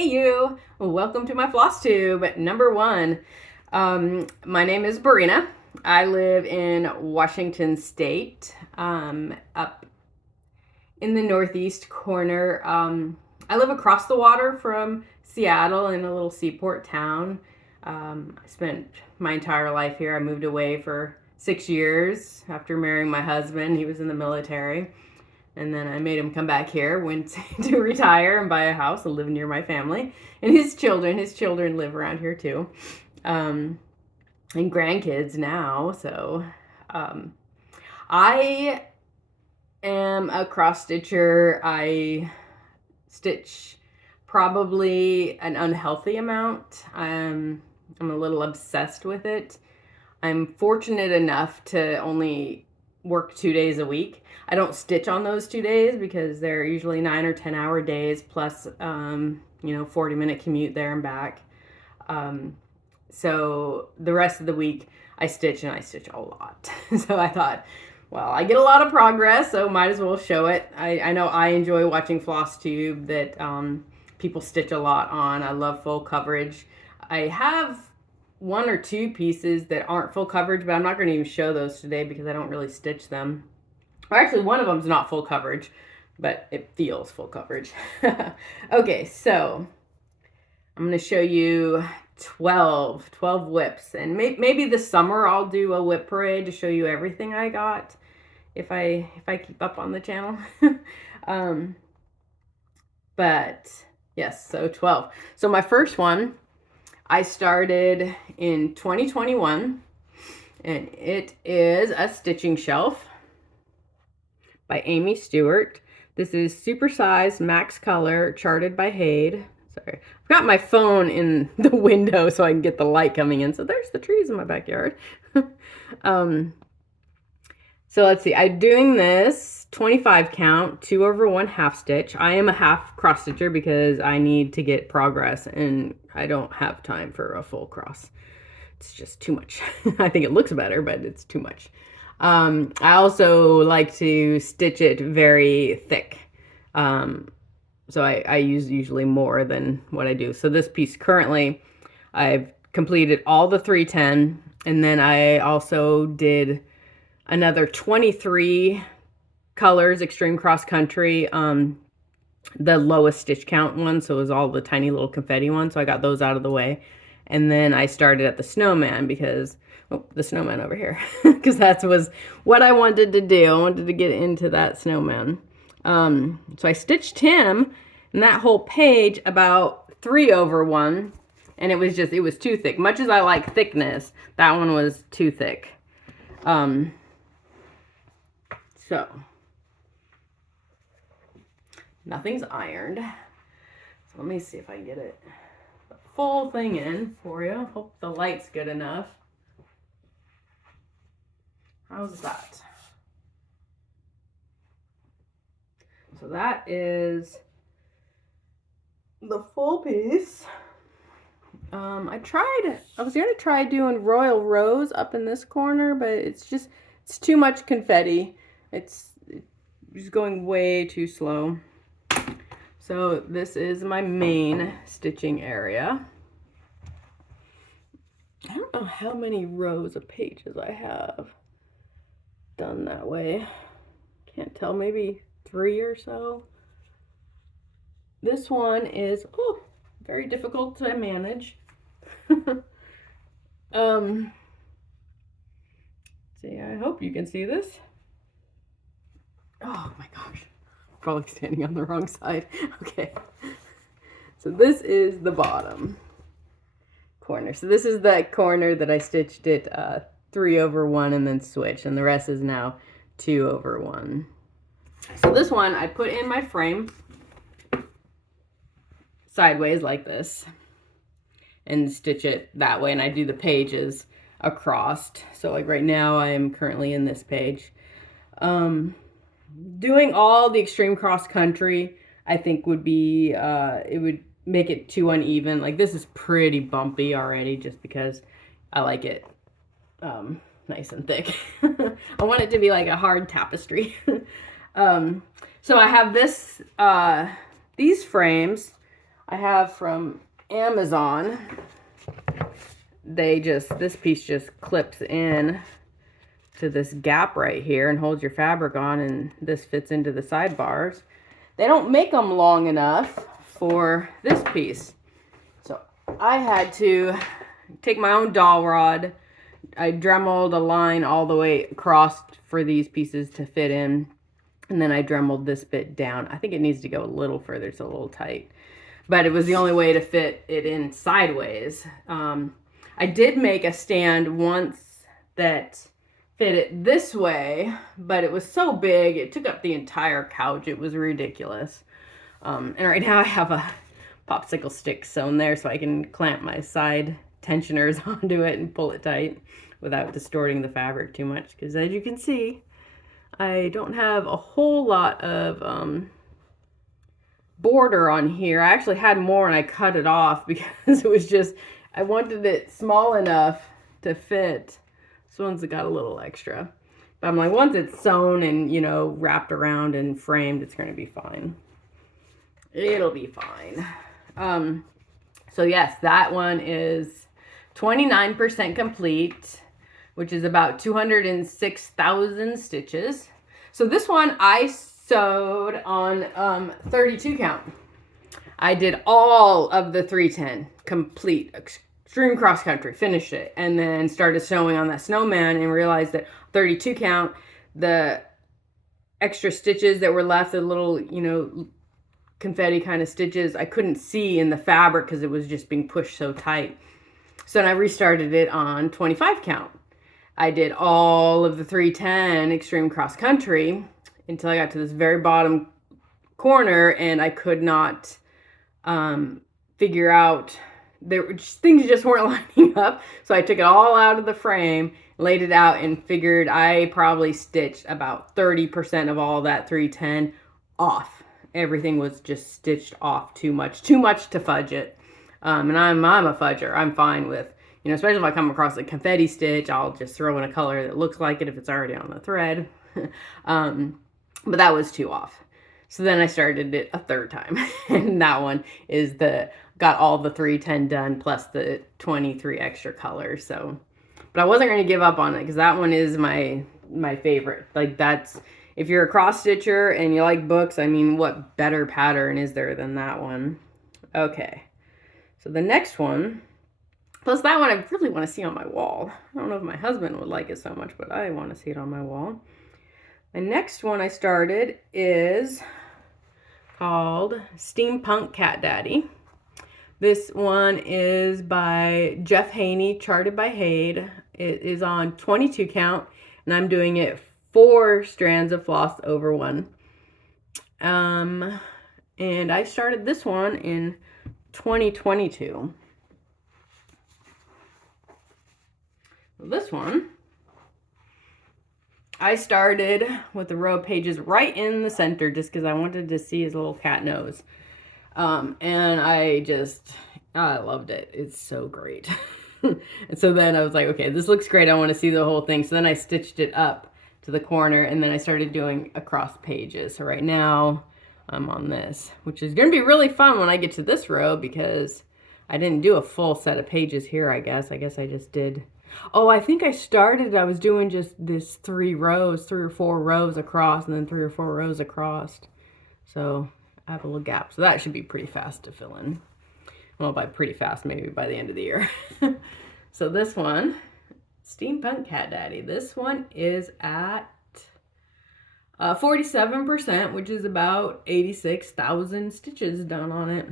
Hey you! Welcome to my Flosstube number 1. My name is Brainiac. I live in Washington State, up in the northeast corner. I live across the water from Seattle in a little seaport town. I spent my entire life here. I moved away for 6 years after marrying my husband. He was in the military. And then I made him come back here, went to retire and buy a house and live near my family. And his children live around here too. And grandkids now. So I am a cross stitcher. I stitch probably an unhealthy amount. I'm a little obsessed with it. I'm fortunate enough to only work 2 days a week. I don't stitch on those 2 days because they're usually 9 or 10 hour days plus 40-minute commute there and back. So the rest of the week I stitch, and I stitch a lot. So I thought, well, I get a lot of progress, so might as well show it. I know I enjoy watching Flosstube that people stitch a lot on. I love full coverage. I have 1 or 2 pieces that aren't full coverage, but I'm not going to even show those today because I don't really stitch them. Or actually, one of them's not full coverage, but it feels full coverage. Okay, so I'm going to show you 12 whips, and maybe this summer I'll do a whip parade to show you everything I got if I keep up on the channel. But yes, so 12. So my first one I started in 2021, and it is a stitching shelf by Amy Stewart. This is supersized max color, charted by Hayde. Sorry, I've got my phone in the window so I can get the light coming in. So there's the trees in my backyard. So let's see, I'm doing this 25 count, 2/1 half stitch. I am a half cross stitcher because I need to get progress and I don't have time for a full cross. It's just too much. I think it looks better, but it's too much. I also like to stitch it very thick. So I use usually more than what I do. So this piece currently, I've completed all the 310, and then I also did another 23 colors, extreme cross country, the lowest stitch count one, so it was all the tiny little confetti ones, so I got those out of the way. And then I started at the snowman because, oh, the snowman over here, because that was what I wanted to do. I wanted to get into that snowman. So I stitched him in that whole page about 3/1, and it was too thick. Much as I like thickness, that one was too thick. So nothing's ironed. So let me see if I can get it the full thing in for you. Hope the light's good enough. How's that? So that is the full piece. I was gonna try doing Royal Rose up in this corner, but it's too much confetti. It's just going way too slow. So this is my main stitching area. I don't know how many rows of pages I have done that way. Can't tell, maybe 3 or so. This one is very difficult to manage. See, I hope you can see this. Oh my gosh, probably standing on the wrong side. Okay, so this is the bottom corner. So this is the corner that I stitched it 3/1 and then switched, and the rest is now 2/1. So this one I put in my frame sideways like this and stitch it that way, and I do the pages across. So like right now I am currently in this page. Doing all the extreme cross country I think would be it would make it too uneven. Like this is pretty bumpy already just because I like it nice and thick. I want it to be like a hard tapestry. So I have this these frames. I have from Amazon. This piece just clips in to this gap right here and holds your fabric on, and this fits into the sidebars. They don't make them long enough for this piece. So I had to take my own dowel rod. I dremeled a line all the way across for these pieces to fit in. And then I dremeled this bit down. I think it needs to go a little further. It's a little tight. But it was the only way to fit it in sideways. I did make a stand once that fit it this way, but it was so big, it took up the entire couch. It was ridiculous. And right now I have a popsicle stick sewn there so I can clamp my side tensioners onto it and pull it tight without distorting the fabric too much. Because as you can see, I don't have a whole lot of border on here. I actually had more and I cut it off because it was just, I wanted it small enough to fit. This one's got a little extra. But I'm like, once it's sewn and, you know, wrapped around and framed, it's going to be fine. It'll be fine. So yes, that one is 29% complete, which is about 206,000 stitches. So this one I sewed on 32 count. I did all of the 310 complete, extreme cross country, finished it, and then started sewing on that snowman and realized that 32 count, the extra stitches that were left, the little, you know, confetti kind of stitches, I couldn't see in the fabric because it was just being pushed so tight. So then I restarted it on 25 count. I did all of the 310 extreme cross country until I got to this very bottom corner, and I could not figure out, things just weren't lining up. So I took it all out of the frame, laid it out, and figured I probably stitched about 30% of all that 310 off. Everything was just stitched off too much to fudge it. And I'm a fudger. I'm fine with, you know, especially if I come across a confetti stitch, I'll just throw in a color that looks like it if it's already on the thread. But that was too off. So then I started it a third time. And that one is got all the 310 done plus the 23 extra colors. So, but I wasn't going to give up on it because that one is my favorite. Like, that's, if you're a cross stitcher and you like books, I mean, what better pattern is there than that one? Okay. So the next one, plus that one I really want to see on my wall. I don't know if my husband would like it so much, but I want to see it on my wall. The next one I started is called Steampunk Cat Daddy. This one is by Jeff Haney, charted by Hade. It is on 22 count, and I'm doing it 4 strands of floss over 1. And I started this one in 2022. This one, I started with the row of pages right in the center just because I wanted to see his little cat nose. And I loved it. It's so great. And so then I was like, okay, this looks great. I want to see the whole thing. So then I stitched it up to the corner, and then I started doing across pages. So right now I'm on this, which is going to be really fun when I get to this row because I didn't do a full set of pages here, I guess. I just did. Oh, I think I was doing just this 3 or 4 rows across, and then 3 or 4 rows across. So I have a little gap. So that should be pretty fast to fill in. Well, by pretty fast, maybe by the end of the year. So this one, Steampunk Cat Daddy. This one is at 47%, which is about 86,000 stitches done on it.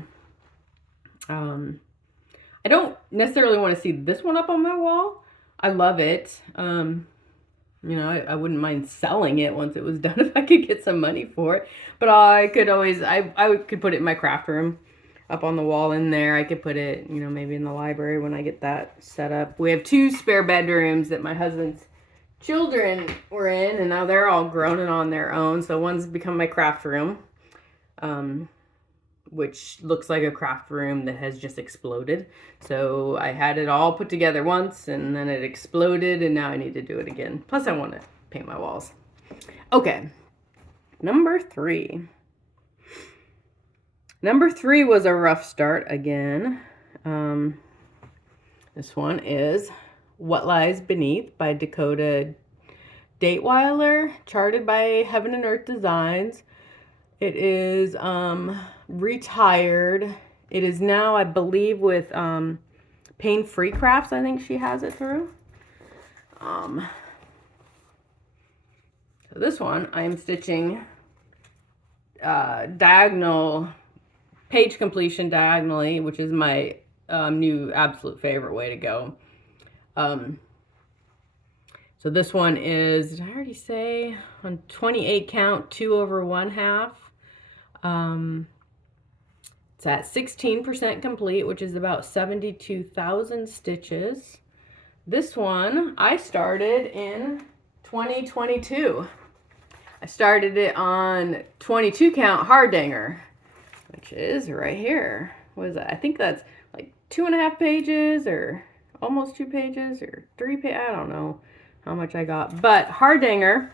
I don't necessarily want to see this one up on my wall. I love it. You know, I wouldn't mind selling it once it was done if I could get some money for it. But I could always, I could put it in my craft room up on the wall in there. I could put it, you know, maybe in the library when I get that set up. We have 2 spare bedrooms that my husband's children were in, and now they're all grown and on their own. So one's become my craft room, which looks like a craft room that has just exploded. So I had it all put together once, and then it exploded, and now I need to do it again. Plus I want to paint my walls. Okay, number 3. Number 3 was a rough start again. This one is What Lies Beneath by Dakota Dateweiler, charted by Heaven and Earth Designs. It is retired. It is now, I believe, with Paine Free Crafts. I think she has it through. So this one, I am stitching diagonal, page completion diagonally, which is my new absolute favorite way to go. So this one is, did I already say, on 28 count, 2 over 1/2. It's at 16% complete, which is about 72,000 stitches. This one I started in 2022. I started it on 22 count Hardanger, which is right here. What is that? I think that's like 2.5 pages or almost 2 pages or 3 pages. I don't know how much I got. But Hardanger,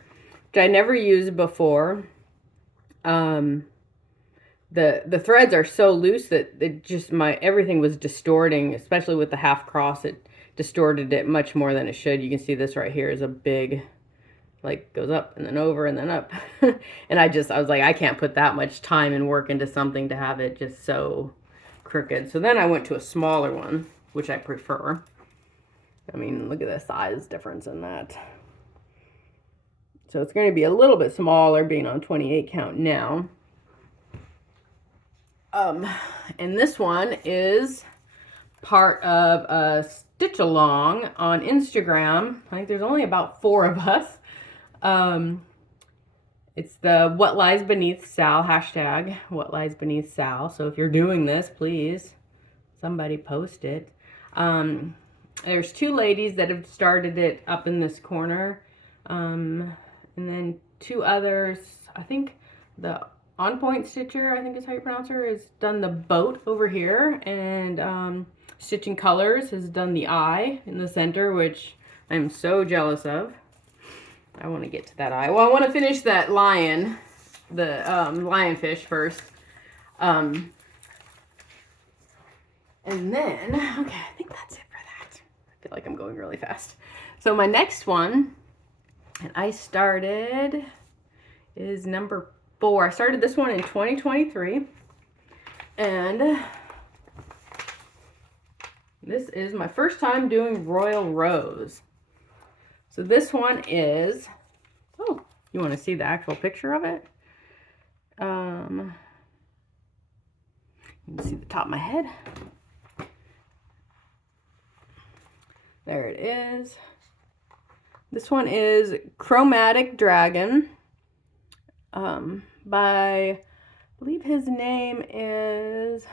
which I never used before, the threads are so loose that it just, everything was distorting, especially with the half cross. It distorted it much more than it should. You can see this right here is a big, like, goes up and then over and then up. And I was like, I can't put that much time and work into something to have it just so crooked. So then I went to a smaller one, which I prefer. I mean, look at the size difference in that. So it's going to be a little bit smaller being on 28 count now. And this one is part of a stitch along on Instagram. I think there's only about 4 of us. It's the What Lies Beneath Sal, hashtag What Lies Beneath Sal. So if you're doing this, please, somebody post it. There's 2 ladies that have started it up in this corner. And then 2 others, I think the On Point Stitcher, I think is how you pronounce her, has done the boat over here. And Stitching Colors has done the eye in the center, which I'm so jealous of. I want to get to that eye. Well, I want to finish that lion, the lionfish first. And then, okay, I think that's it for that. I feel like I'm going really fast. So my next one, and I started, is number 4. I started this one in 2023. And this is my first time doing Royal Rose. So this one is, oh, you want to see the actual picture of it? You can see the top of my head. There it is. This one is Chromatic Dragon by, I believe his name is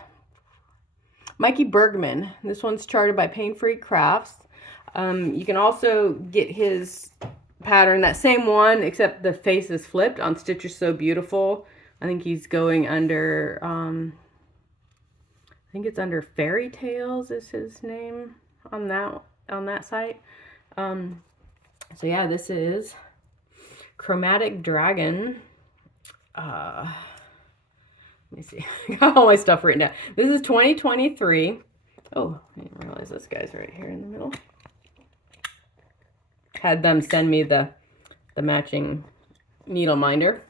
Mikey Bergman. This one's charted by Paine Free Crafts. You can also get his pattern, that same one, except the face is flipped, on Stitcher So Beautiful. I think he's going under, I think it's under Fairy Tales is his name on that site. So yeah, this is Chromatic Dragon. Let me see. I got all my stuff written down. This is 2023. Oh, I didn't realize this guy's right here in the middle. Had them send me the matching needle minder.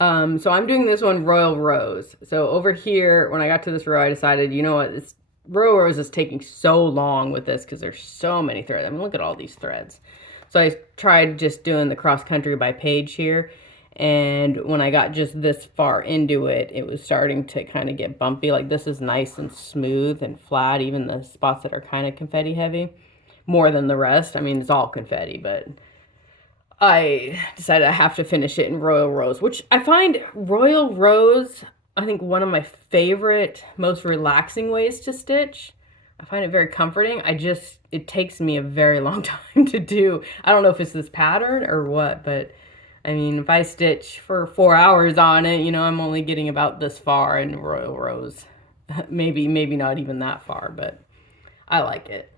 So I'm doing this one Royal Rose. So over here, when I got to this row, I decided, you know what, this Royal Rose is taking so long with this because there's so many threads. I mean, look at all these threads. So I tried just doing the cross country by page here. And when I got just this far into it, it was starting to kind of get bumpy. Like, this is nice and smooth and flat, even the spots that are kind of confetti heavy, more than the rest. I mean, it's all confetti, but I decided I have to finish it in Royal Rose, which I find Royal Rose, I think, one of my favorite, most relaxing ways to stitch. I find it very comforting. It takes me a very long time to do. I don't know if it's this pattern or what, but I mean, if I stitch for 4 hours on it, you know, I'm only getting about this far in Royal Rose. Maybe not even that far, but I like it.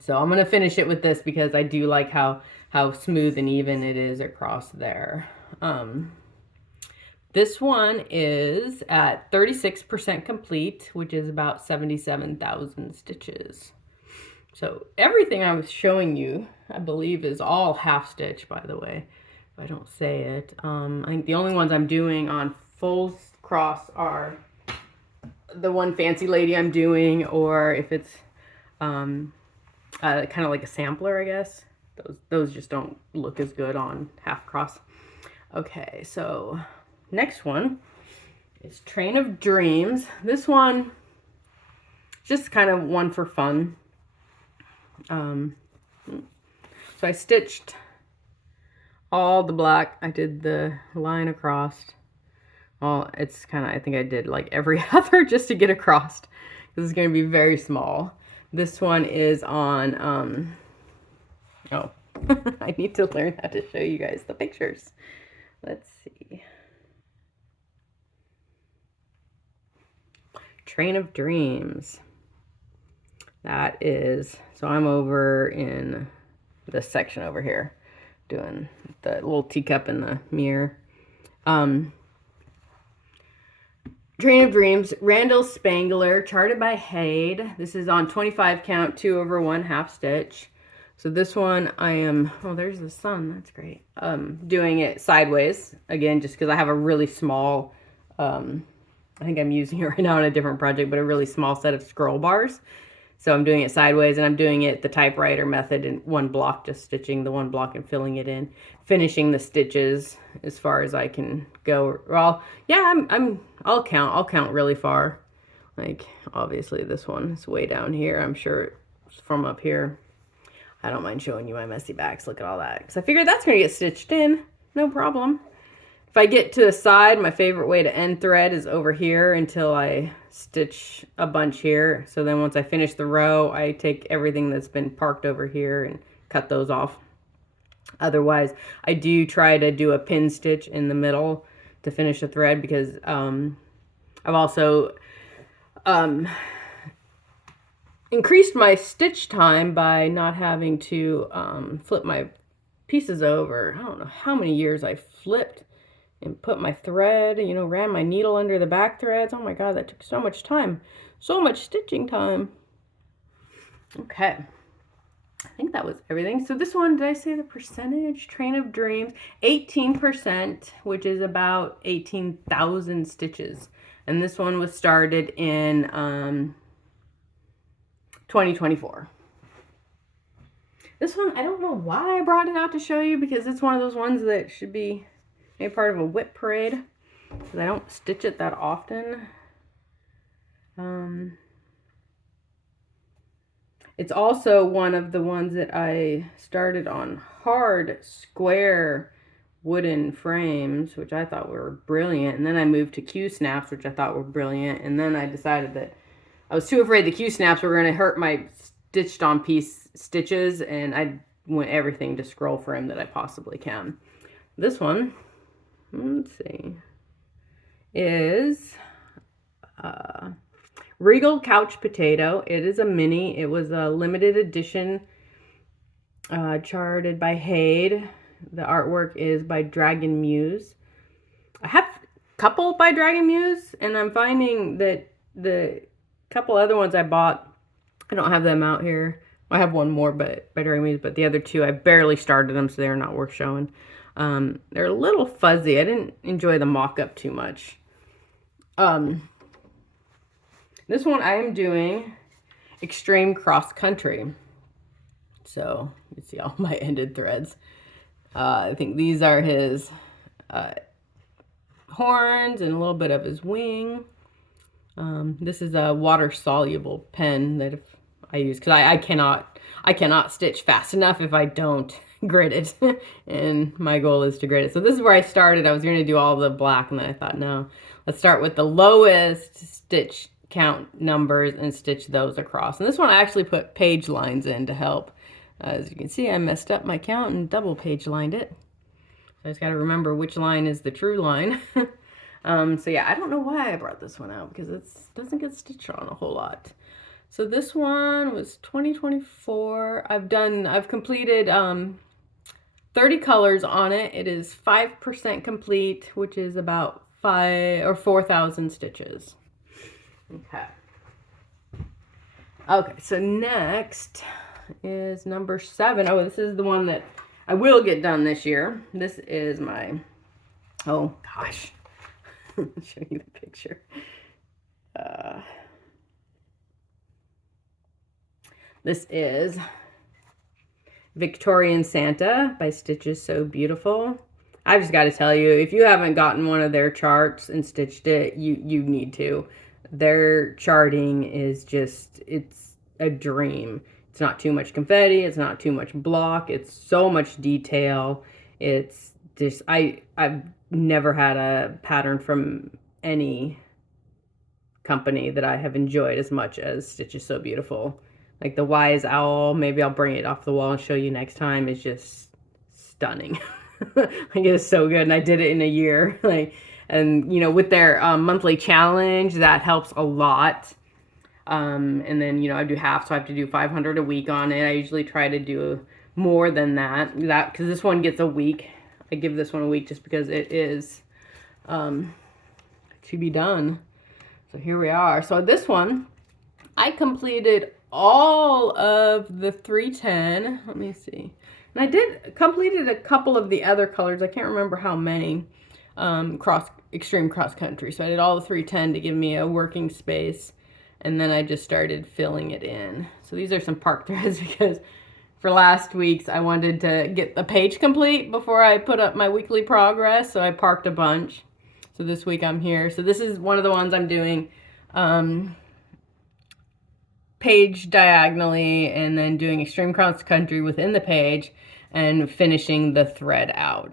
So I'm going to finish it with this because I do like how smooth and even it is across there. This one is at 36% complete, which is about 77,000 stitches. So everything I was showing you, I believe, is all half stitch, by the way, if I don't say it. I think the only ones I'm doing on full cross are the one fancy lady I'm doing, or if it's kind of like a sampler, I guess. Those just don't look as good on half cross. Okay, so next one is Train of Dreams. This one, just kind of one for fun. So I stitched all the black. I did the line across. Well, it's kind of, I think I did like every other just to get across. This is going to be very small. This one is on, oh, I need to learn how to show you guys the pictures. Let's see. Train of Dreams. That is, so I'm over in this section over here doing the little teacup in the mirror. Train of Dreams, Randall Spangler, charted by Hayde. This is on 25 count, 2/1 half stitch. So this one I am, oh, there's the sun, that's great. Doing it sideways, again, just because I have a really small, I think I'm using it right now on a different project, but a really small set of scroll bars. So I'm doing it sideways, and I'm doing it the typewriter method in one block, just stitching the one block and filling it in, finishing the stitches as far as I can go. Well, yeah, I'll count really far. Like, obviously this one is way down here. I'm sure it's from up here. I don't mind showing you my messy backs. Look at all that. Because I figured that's going to get stitched in. No problem. If I get to the side, my favorite way to end thread is over here until I stitch a bunch here. So then once I finish the row, I take everything that's been parked over here and cut those off. Otherwise, I do try to do a pin stitch in the middle to finish the thread, because I've also increased my stitch time by not having to flip my pieces over. I don't know how many years I flipped and put my thread, you know, ran my needle under the back threads. Oh my God, that took so much time. So much stitching time. Okay. I think that was everything. So this one, did I say the percentage? Train of Dreams, 18%, which is about 18,000 stitches. And this one was started in 2024. This one, I don't know why I brought it out to show you, because it's one of those ones that should be a part of a whip parade, because I don't stitch it that often. It's also one of the ones that I started on hard square wooden frames, which I thought were brilliant, and then I moved to Q snaps, which I thought were brilliant, and then I decided that I was too afraid the Q snaps were going to hurt my stitched on piece stitches, and I went everything to scroll frame that I possibly can. This one, let's see, is Regal Couch Potato. It is a mini. It was a limited edition, charted by Hayde. The artwork is by Dragon Muse. I have a couple by Dragon Muse, and I'm finding that the couple other ones I bought, I don't have them out here. I have one more by Dragon Muse, but the other two, I barely started them, so they're not worth showing. They're a little fuzzy. I didn't enjoy the mock-up too much. This one I am doing Extreme Cross Country. So you see all my ended threads. I think these are his horns and a little bit of his wing. This is a water-soluble pen that I use, because I cannot stitch fast enough if I don't grid it. And my goal is to grid it. So this is where I started. I was going to do all the black, and then I thought, no, let's start with the lowest stitch count numbers and stitch those across. And this one I actually put page lines in to help. As you can see, I messed up my count and double page lined it. So I just got to remember which line is the true line. So yeah, I don't know why I brought this one out, because it doesn't get stitched on a whole lot. So this one was 2024. I've completed 30 colors on it. It is 5% complete, which is about 4,000 stitches. Okay. Okay, so next is number 7. Oh, this is the one that I will get done this year. This is my, oh gosh, I'll show you the picture. This is Victorian Santa by Stitches So Beautiful. I've just got to tell you, if you haven't gotten one of their charts and stitched it, you need to. Their charting is just, it's a dream. It's not too much confetti. It's not too much block. It's so much detail. It's just, I've never had a pattern from any company that I have enjoyed as much as Stitches So Beautiful. Like the Wise Owl, maybe I'll bring it off the wall and show you next time, is just stunning. Like it is so good, and I did it in a year. Like, and you know, with their monthly challenge, that helps a lot. And then, you know, I do half, so I have to do 500 a week on it. I usually try to do more than that, because this one gets a week. I give this one a week just because it is to be done. So here we are. So this one, I completed all of the 310. Let me see. And I completed a couple of the other colors. I can't remember how many. Extreme cross country. So I did all the 310 to give me a working space. And then I just started filling it in. So these are some park threads because for last week's I wanted to get the page complete before I put up my weekly progress. So I parked a bunch. So this week I'm here. So this is one of the ones I'm doing page diagonally and then doing extreme cross country within the page and finishing the thread out.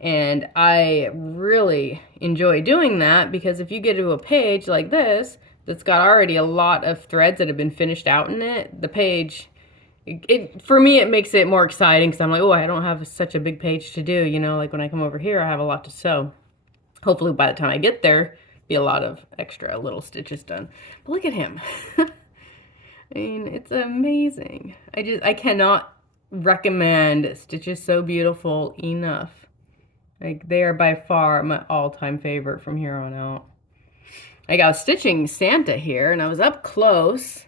And I really enjoy doing that because if you get to a page like this that's got already a lot of threads that have been finished out in it, the page, for me it makes it more exciting because I'm like, oh, I don't have such a big page to do, you know, like when I come over here I have a lot to sew. Hopefully by the time I get there, be a lot of extra little stitches done. But look at him. I mean, it's amazing. I cannot recommend Stitches So Beautiful enough. Like, they are by far my all-time favorite from here on out. Like, I was stitching Santa here, and I was up close,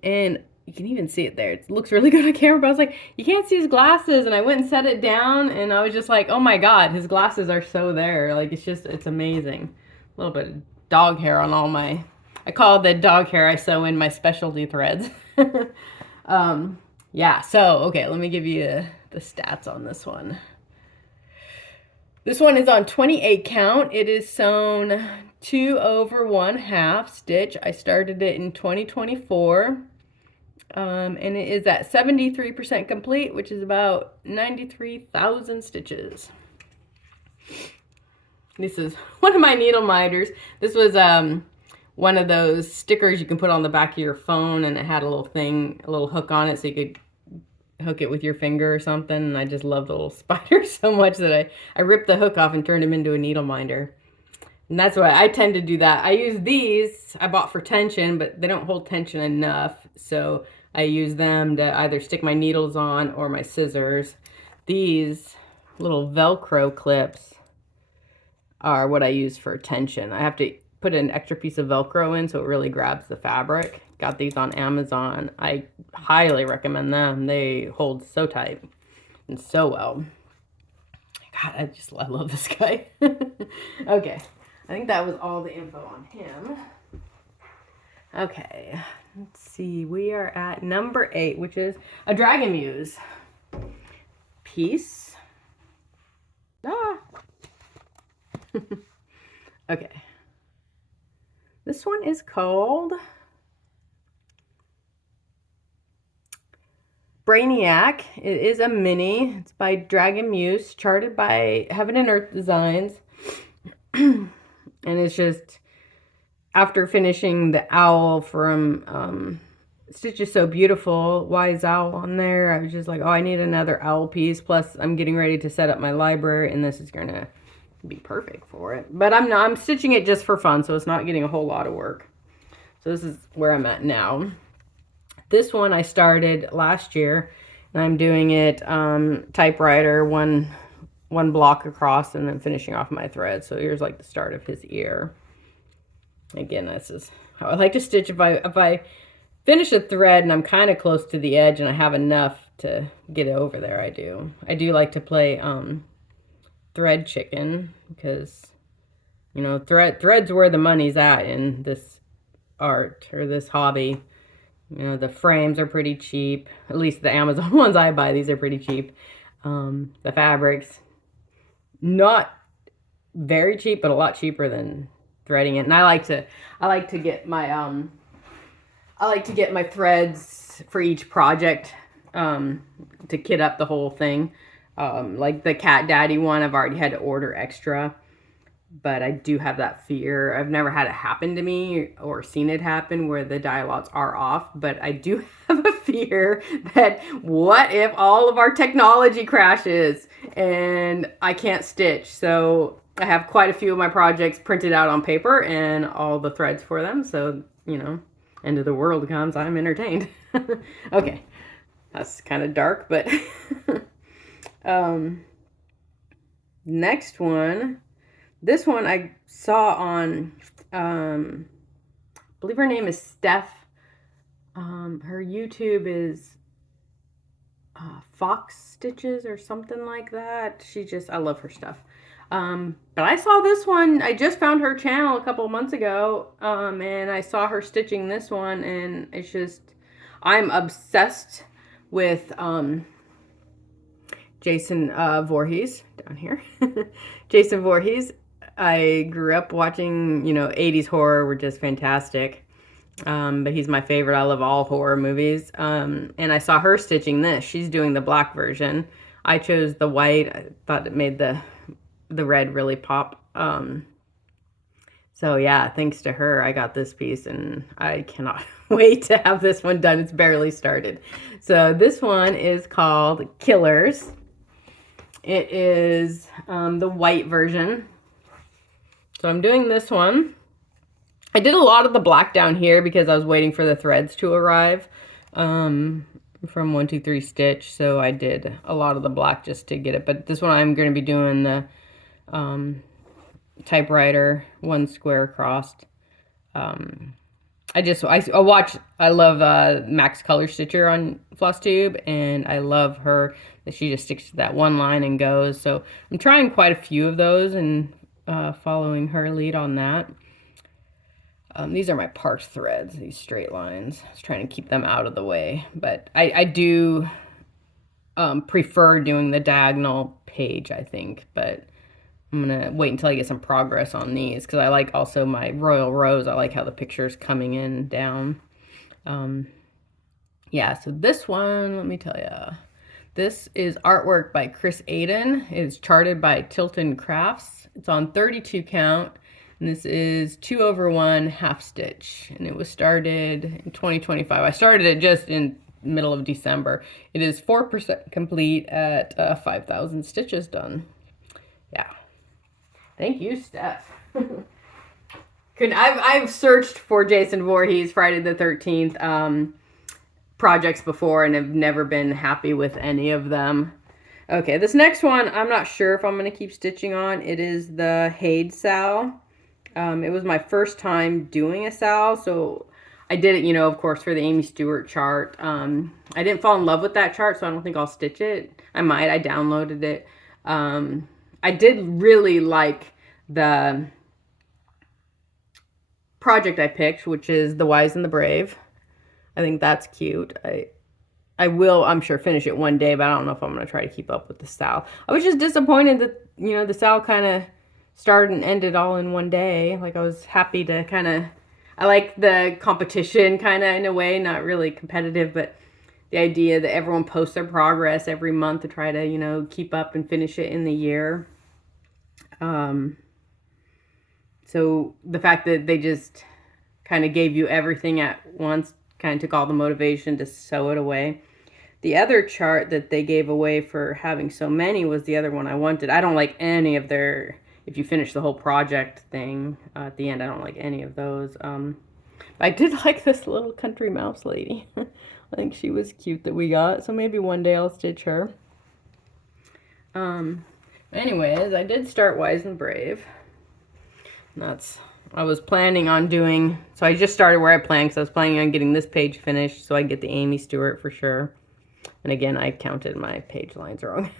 and you can even see it there. It looks really good on camera, but I was like, you can't see his glasses, and I went and set it down, and I was just like, oh my god, his glasses are so there. Like, it's amazing. A little bit of dog hair on all my... I call the dog hair I sew in my specialty threads. Yeah, so, okay, let me give you the stats on this one. This one is on 28 count. It is sewn 2 over 1/2 stitch. I started it in 2024. And it is at 73% complete, which is about 93,000 stitches. This is one of my needle minders. This was one of those stickers you can put on the back of your phone, and it had a little thing, a little hook on it so you could hook it with your finger or something. And I just love the little spider so much that I ripped the hook off and turned him into a needle minder. And that's why I tend to do that. I use these, I bought for tension, but they don't hold tension enough. So I use them to either stick my needles on or my scissors. These little Velcro clips are what I use for tension. I have to put an extra piece of Velcro in so it really grabs the fabric. Got these on Amazon. I highly recommend them. They hold so tight and so well. God, I love this guy. Okay, I think that was all the info on him. Okay, let's see. We are at number 8, which is a Dragon Muse piece. Okay. This one is called Brainiac. It is a mini. It's by Dragon Muse, charted by Heaven and Earth Designs. And it's just, after finishing the owl from Stitches So Beautiful, Wise Owl on there, I was just like, oh, I need another owl piece. Plus, I'm getting ready to set up my library, and this is going to be perfect for it. But I'm stitching it just for fun, so it's not getting a whole lot of work. So this is where I'm at now. This one I started last year, and I'm doing it typewriter, one one block across and then finishing off my thread. So here's like the start of his ear. Again, this is how I like to stitch. If I finish a thread and I'm kind of close to the edge and I have enough to get it over there, I do like to play thread chicken, because you know, thread's where the money's at in this art or this hobby. You know, the frames are pretty cheap. At least the Amazon ones I buy, these are pretty cheap. The fabrics, not very cheap, but a lot cheaper than threading it. And I like to get my threads for each project to kit up the whole thing. Like the Cat Daddy one, I've already had to order extra, but I do have that fear. I've never had it happen to me or seen it happen where the dye lots are off, but I do have a fear that what if all of our technology crashes and I can't stitch? So I have quite a few of my projects printed out on paper and all the threads for them. So, you know, end of the world comes, I'm entertained. Okay, that's kind of dark, but next one. This one I saw on, I believe her name is Steph. Her YouTube is Fox Stitches or something like that. I love her stuff. But I saw this one. I just found her channel a couple of months ago, and I saw her stitching this one, and it's just, I'm obsessed with Jason Voorhees down here. Jason Voorhees. I grew up watching, you know, 80s horror were just fantastic. But he's my favorite. I love all horror movies. And I saw her stitching this. She's doing the black version. I chose the white. I thought it made the red really pop. So yeah, thanks to her, I got this piece, and I cannot wait to have this one done. It's barely started. So this one is called Killers. It is the white version. So I'm doing this one. I did a lot of the black down here because I was waiting for the threads to arrive from 123 Stitch. So I did a lot of the black just to get it. But this one I'm going to be doing the typewriter, one square crossed. I love Max Color Stitcher on Flosstube, and I love her that she just sticks to that one line and goes. So I'm trying quite a few of those and following her lead on that. These are my parked threads, these straight lines. I was trying to keep them out of the way, but I do prefer doing the diagonal page, I think, but I'm gonna wait until I get some progress on these, because I like also my Royal Rose. I like how the picture's coming in down. Yeah, so this one, let me tell you. This is artwork by Chris Aiden. It's charted by Tilton Crafts. It's on 32 count, and this is 2/1 half stitch, and it was started in 2025. I started it just in middle of December. It is 4% complete at 5,000 stitches done. Yeah. Thank you, Steph. I've searched for Jason Voorhees Friday the 13th projects before and have never been happy with any of them. Okay, this next one, I'm not sure if I'm going to keep stitching on. It is the Haid Sal. It was my first time doing a Sal, so I did it, you know, of course, for the Amy Stewart chart. I didn't fall in love with that chart, so I don't think I'll stitch it. I might. I downloaded it. I did really like the project I picked, which is The Wise and the Brave. I think that's cute. I will, I'm sure, finish it one day, but I don't know if I'm going to try to keep up with the Sal. I was just disappointed that, you know, the Sal kind of started and ended all in one day. Like, I was happy to kind of, I like the competition kind of in a way, not really competitive, but the idea that everyone posts their progress every month to try to, you know, keep up and finish it in the year. So the fact that they just kind of gave you everything at once kind of took all the motivation to sew it away. The other chart that they gave away for having so many was the other one I wanted. I don't like any of their, if you finish the whole project thing at the end, I don't like any of those. But I did like this little country mouse lady. I think she was cute that we got, so maybe one day I'll stitch her. Anyways, I did start Wise and Brave. And I was planning on doing, so I just started where I planned because I was planning on getting this page finished so I get the Amy Stewart for sure. And again, I counted my page lines wrong.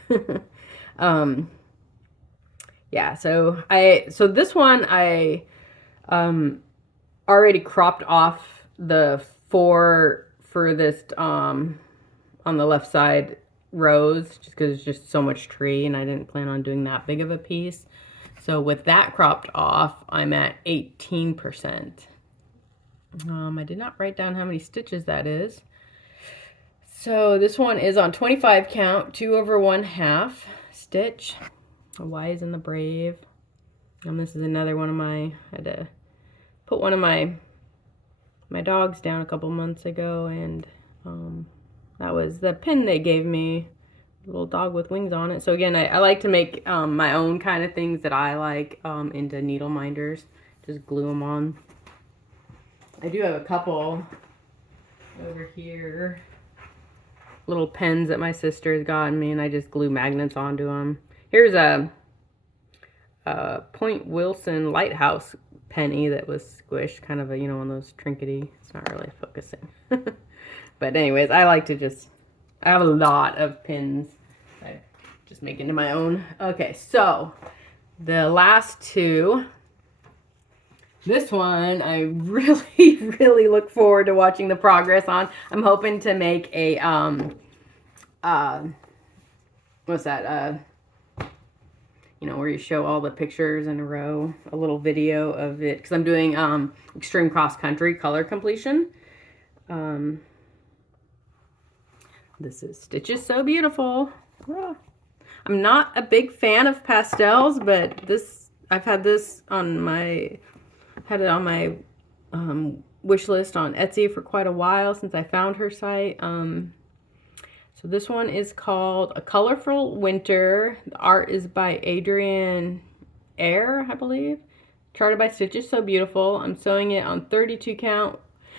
Yeah, so this one I already cropped off the 4 furthest on the left side rows just because it's just so much tree and I didn't plan on doing that big of a piece. So with that cropped off, I'm at 18%. I did not write down how many stitches that is. So this one is on 25 count, 2 over 1/2 stitch. The Wise and the Brave. And this is another one of my, I had to put one of my dogs down a couple months ago, and that was the pin they gave me, a little dog with wings on it. So again, I like to make my own kind of things that I like into needle minders. Just glue them on. I do have a couple over here, little pens that my sister's gotten me, and I just glue magnets onto them. Here's a Point Wilson Lighthouse penny that was squished, kind of a, you know, one of those trinkety. It's not really focusing. But anyways, I like to I have a lot of pins. I just make into my own. Okay, so the last 2. This one I really, really look forward to watching the progress on. I'm hoping to make a, what's that? You know, where you show all the pictures in a row, a little video of it, because I'm doing extreme cross country color completion. This is Stitches So Beautiful. Ah. I'm not a big fan of pastels, but I've had this on my, had it on my wish list on Etsy for quite a while since I found her site. So this one is called A Colorful Winter. The art is by Adrienne Eyre, I believe. Charted by Stitches So Beautiful. I'm sewing it on 32 count.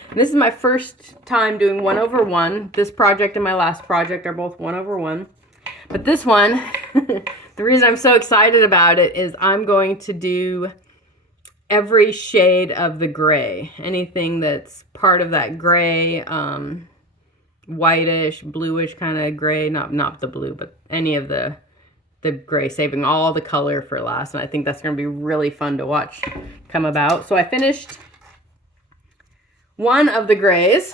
And this is my first time doing 1 over 1. This project and my last project are both 1 over 1. But this one, the reason I'm so excited about it is I'm going to do every shade of the gray. Anything that's part of that gray, whitish, bluish kind of gray, not the blue, but any of the gray, saving all the color for last. And I think that's going to be really fun to watch come about. So I finished one of the grays.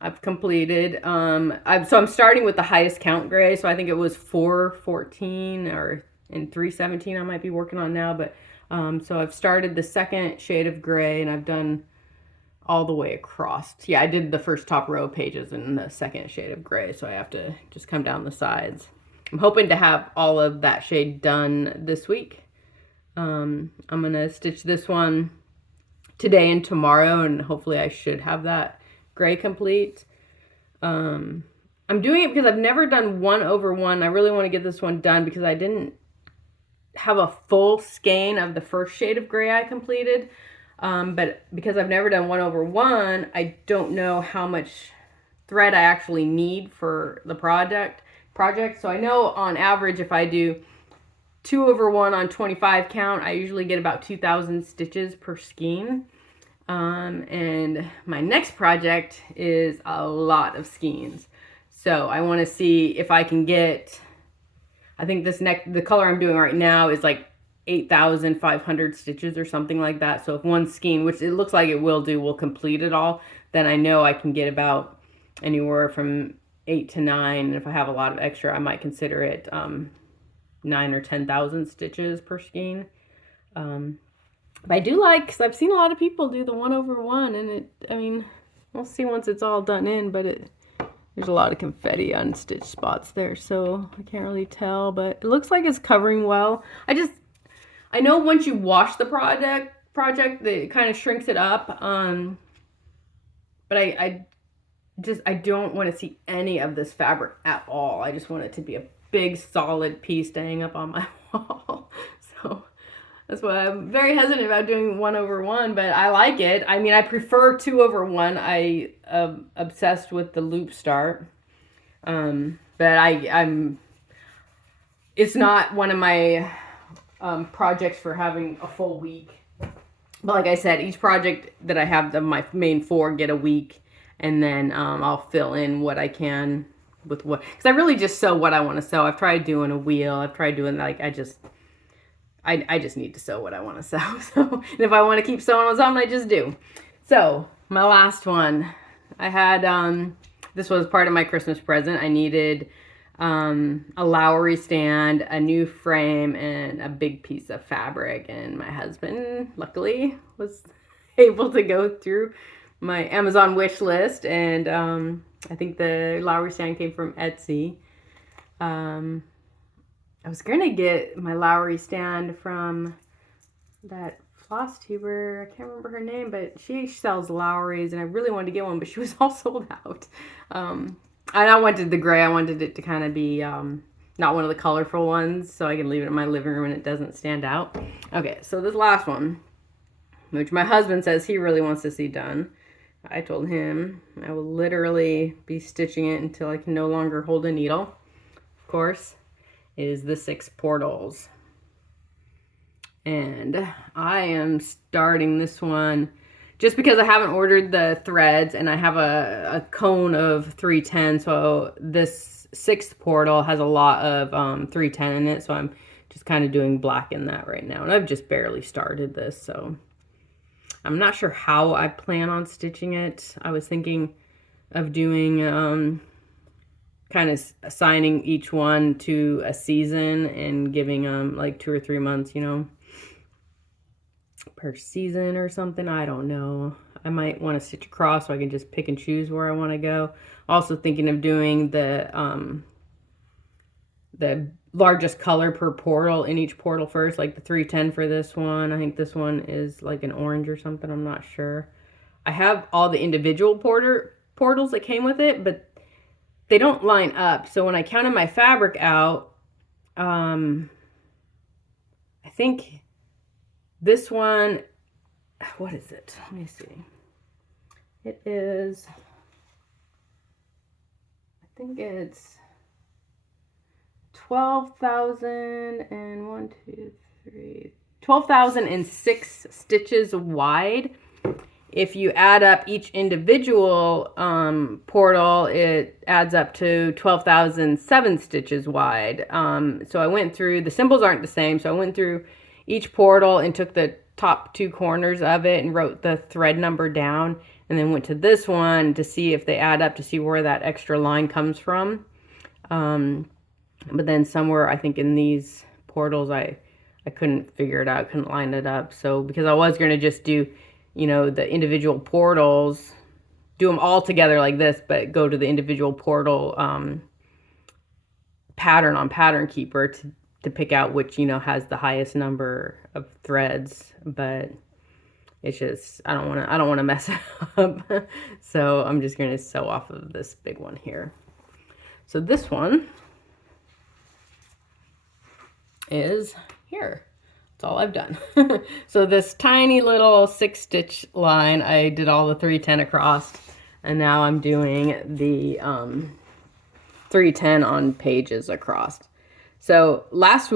I've completed, so I'm starting with the highest count gray. So I think it was 414 or in 317 I might be working on now. But so I've started the second shade of gray and I've done all the way across. Yeah, I did the first top row pages in the second shade of gray, so I have to just come down the sides. I'm hoping to have all of that shade done this week. I'm gonna stitch this one today and tomorrow, and hopefully I should have that gray complete. I'm doing it because I've never done 1 over 1. I really want to get this one done because I didn't have a full skein of the first shade of gray I completed. But because I've never done 1 over 1, I don't know how much thread I actually need for the project. So I know on average, if I do 2 over 1 on 25 count, I usually get about 2,000 stitches per skein. And my next project is a lot of skeins. So I want to see if I can get, I think the color I'm doing right now is like 8,500 stitches or something like that. So if one skein, which it looks like it will complete it all, then I know I can get about anywhere from 8 to 9. And if I have a lot of extra, I might consider it 9 or 10,000 stitches per skein. But I do like, because I've seen a lot of people do the 1 over 1, and I mean, we'll see once it's all done in, but there's a lot of confetti unstitched spots there, so I can't really tell, but it looks like it's covering well. I know once you wash the project, it kind of shrinks it up. But I don't want to see any of this fabric at all. I just want it to be a big solid piece staying up on my wall. So that's why I'm very hesitant about doing 1 over 1, but I like it. I mean, I prefer 2 over 1. I am obsessed with the loop start. But I'm it's not one of my projects for having a full week. But like I said, each project that I have, my main 4 get a week, and then I'll fill in what I can with what, because I really just sew what I want to sew. I've tried doing a wheel. I've tried doing, like, I just need to sew what I want to sew. So, and if I want to keep sewing on something, I just do. So my last one, I had, this was part of my Christmas present. I needed a Lowry stand, a new frame, and a big piece of fabric. And my husband, luckily, was able to go through my Amazon wish list. And I think the Lowry stand came from Etsy. I was going to get my Lowry stand from that Flosstuber. I can't remember her name, but she sells Lowrys, and I really wanted to get one, but she was all sold out. And I wanted the gray. I wanted it to kind of be not one of the colorful ones, so I can leave it in my living room and it doesn't stand out. Okay, so this last one, which my husband says he really wants to see done. I told him I will literally be stitching it until I can no longer hold a needle. Of course, is the 6 portals. And I am starting this one just because I haven't ordered the threads, and I have a cone of 310. So this 6th portal has a lot of 310 in it. So I'm just kind of doing black in that right now. And I've just barely started this. So I'm not sure how I plan on stitching it. I was thinking of doing kind of assigning each one to a season and giving them like 2 or 3 months, you know, per season or something. I don't know. I might want to stitch across so I can just pick and choose where I want to go. Also thinking of doing the largest color per portal in each portal first, like the 310 for this one. I think this one is like an orange or something. I'm not sure. I have all the individual portals that came with it, but they don't line up. So when I counted my fabric out, I think this one, what is it? Let me see. It is, I think it's 12,006 stitches wide. If you add up each individual portal, it adds up to 12,007 stitches wide. So I went through, the symbols aren't the same, so I went through each portal and took the top 2 corners of it and wrote the thread number down, and then went to this one to see if they add up, to see where that extra line comes from. But then somewhere, I think in these portals, I couldn't figure it out, couldn't line it up. So because I was going to just do, you know, the individual portals, do them all together like this, but go to the individual portal pattern on Pattern Keeper to pick out which, you know, has the highest number of threads. But it's just, I don't want to mess it up. So I'm just going to sew off of this big one here. So this one is here. That's all I've done. So this tiny little 6-stitch line, I did all the 310 across, and now I'm doing the 310 on pages across. So last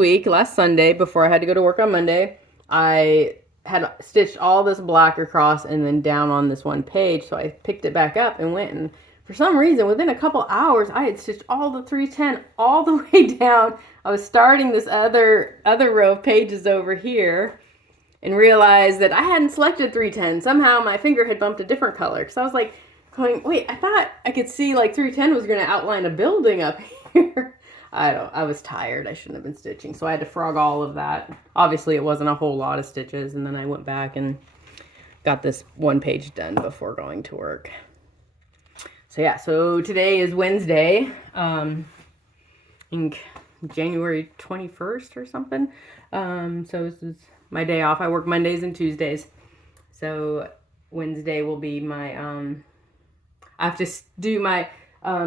Sunday, before I had to go to work on Monday, I had stitched all this black across and then down on this one page. So I picked it back up and went, and for some reason, within a couple hours, I had stitched all the 310 all the way down. I was starting this other row of pages over here and realized that I hadn't selected 310. Somehow my finger had bumped a different color. Because I was like going, wait, I thought I could see like 310 was going to outline a building up here. I was tired. I shouldn't have been stitching. So I had to frog all of that. Obviously, it wasn't a whole lot of stitches. And then I went back and got this one page done before going to work. So yeah, so today is Wednesday, I think January 21st or something. So this is my day off. I work Mondays and Tuesdays. So Wednesday will be my, I have to do my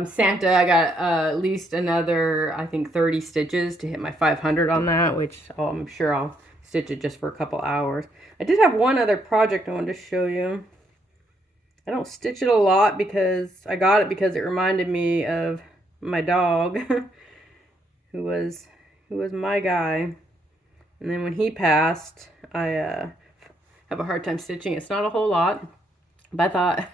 Santa. I got at least another, I think, 30 stitches to hit my 500 on that, which I'm sure I'll stitch it just for a couple hours. I did have one other project I wanted to show you. I don't stitch it a lot because I got it because it reminded me of my dog who was who was my guy. And then when he passed, I have a hard time stitching. It's not a whole lot. But I thought,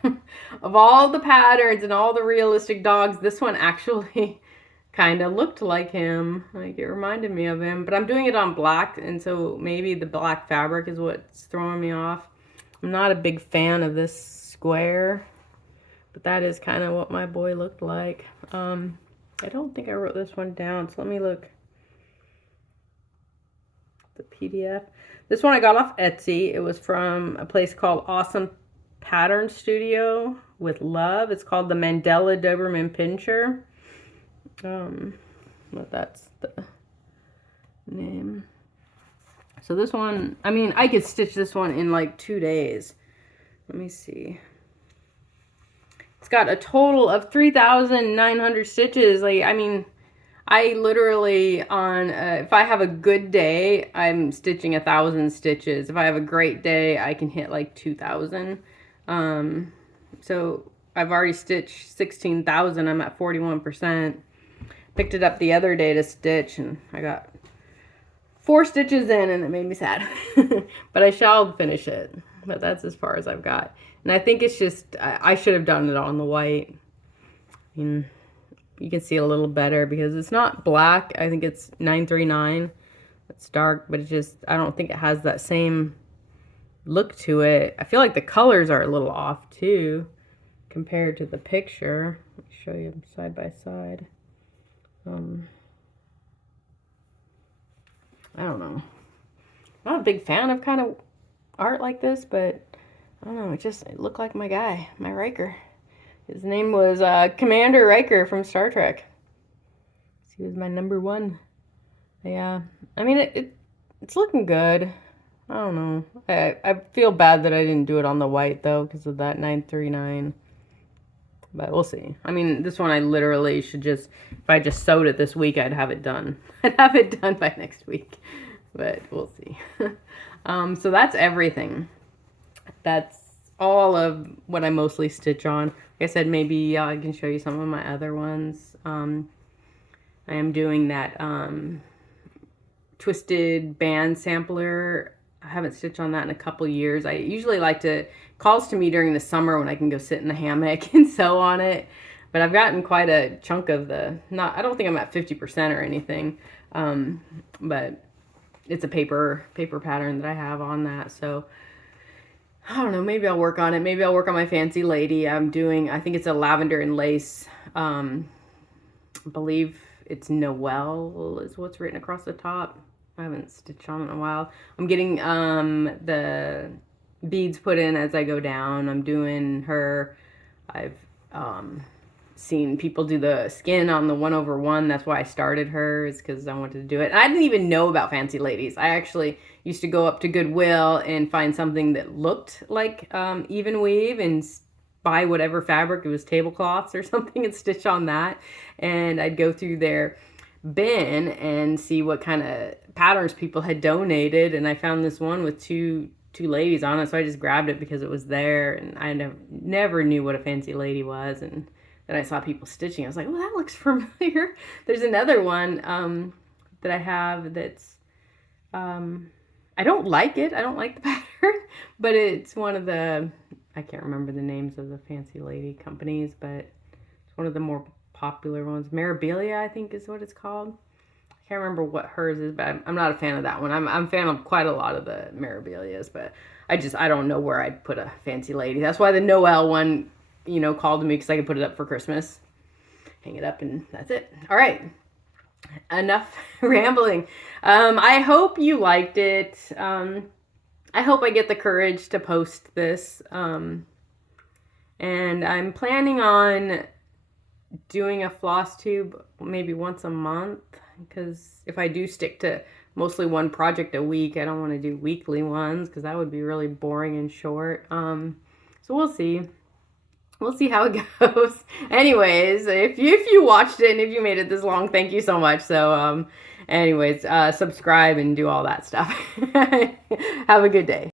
of all the patterns and all the realistic dogs, this one actually kind of looked like him. Like, it reminded me of him. But I'm doing it on black, and so maybe the black fabric is what's throwing me off. I'm not a big fan of this square, but that is kind of what my boy looked like. I don't think I wrote this one down, so let me look. The PDF. This one I got off Etsy. It was from a place called Awesome Pattern Studio with Love. It's called the Mandela Doberman Pinscher. But that's the name. So this one, I mean, I could stitch this one in like 2 days. Let me see. It's got a total of 3,900 stitches. Like, I mean, I literally on, if I have a good day, I'm stitching 1,000 stitches. If I have a great day, I can hit like 2,000. So I've already stitched 16,000. I'm at 41%. Picked it up the other day to stitch, and I got 4 stitches in, and it made me sad. But I shall finish it. But that's as far as I've got. And I think it's just, I should have done it on the white. I mean, you can see it a little better because it's not black. I think it's 939. It's dark, but it just, I don't think it has that same look to it. I feel like the colors are a little off too compared to the picture. Let me show you side by side. I don't know. I'm not a big fan of kind of art like this, but I don't know. It looked like my guy, my Riker. His name was Commander Riker from Star Trek. He was my #1. Yeah, I mean, it's looking good. I don't know. I feel bad that I didn't do it on the white, though, because of that 939. But we'll see. I mean, this one I literally should just, if I just sewed it this week, I'd have it done. I'd have it done by next week. But we'll see. So that's everything. That's all of what I mostly stitch on. Like I said, maybe I can show you some of my other ones. I am doing that twisted band sampler. I haven't stitched on that in a couple years. I usually like to, calls to me during the summer when I can go sit in the hammock and sew on it. But I've gotten quite a chunk of the, I don't think I'm at 50% or anything. But it's a paper pattern that I have on that. So I don't know, maybe I'll work on it. Maybe I'll work on my fancy lady. I'm doing, I think it's a lavender and lace. I believe it's Noel is what's written across the top. I haven't stitched on it in a while. I'm getting the beads put in as I go down. I'm doing her. I've seen people do the skin on the 1/1. That's why I started her, is because I wanted to do it. And I didn't even know about fancy ladies. I actually used to go up to Goodwill and find something that looked like even weave and buy whatever fabric. It was tablecloths or something and stitch on that. And I'd go through their bin and see what kind of patterns people had donated. And I found this one with two ladies on it. So I just grabbed it because it was there. And I never knew what a fancy lady was. And then I saw people stitching. I was like, well, that looks familiar. There's another one that I have that's, I don't like it. I don't like the pattern, but it's one of the, I can't remember the names of the fancy lady companies, but it's one of the more popular ones. Mirabilia, I think is what it's called. I can't remember what hers is, but I'm not a fan of that one. I'm a fan of quite a lot of the Mirabilias, but I don't know where I'd put a fancy lady. That's why the Noel one, you know, called me, because I could put it up for Christmas. Hang it up and that's it. All right. Enough rambling. I hope you liked it. I hope I get the courage to post this. And I'm planning on doing a Flosstube maybe once a month, because if I do stick to mostly one project a week, I don't want to do weekly ones because that would be really boring and short. So we'll see. We'll see how it goes. Anyways, if you watched it and if you made it this long, thank you so much. So anyways, subscribe and do all that stuff. Have a good day.